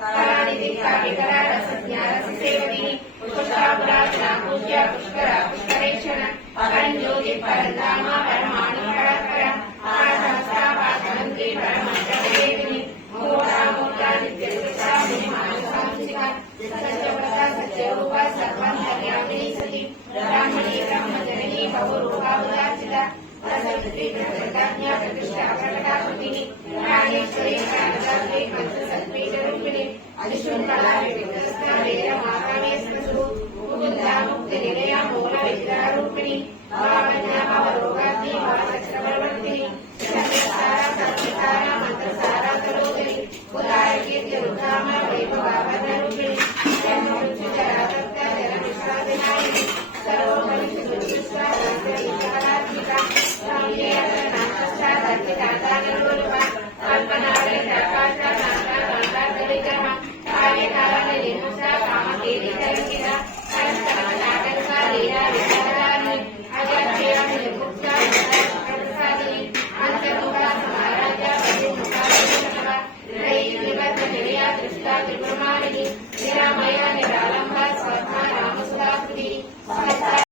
कालानिधि काव्यकला रसज्ञा रससेवनी पुष्पापुरातना पूज्य पुष्करा पुष्करेक्षण परंज्योति परधामा परमाणु परात्पर आधास्ता पात्रमंत्री परमंत्रदेविनी मोटा मोटा नित्य कृष्णा मानसांसिका सत्यव्रता सत्यरूपा सर्वान्तर्यामिनी सती ब्राह्मणी ब्रह्मजननी बहुरूपावतार्चिता असंस्कृति प्रज्ञा प्रतिष्ठा प्रकटाकृतिनी प्राणेश्वरी प्राणदात्री पंचसत्पीठरूपिणी अधिशून्कला विविधस्था वेद मातामे स्वरूप मुकुन्दा मुक्ति निलया मूल विग्रहरूपिणी भावज्ञा भवरोगाग्नि भावचक्रवर्तिनी शक्तिसारा शक्तिसारा मंत्रसारा तलोदरी उदार कीर्ति रुद्रामा वैभवाभरणरूपिणी जन्ममृत्युजरातप्ता जलविश्वासिनायिनी सर्वोपनिषु दुर्विश्वा कलात्मिका कल्पनारे प्रकाशा नाटा गंगा दलितः कार्यकालाने निर्मुक्ता कामकेली तरंगिता परस्परम नाटका लीला विचारानि अजक्षयानि निर्मुक्ता प्रसादिनी अंतर्मुखा समाराजा प्रतिमुखा विष्णुवा रयि निबद्ध निलया दृष्टा त्रिपुरमालिनी निरामया निरालंबा स्वधा रामसुधाकृति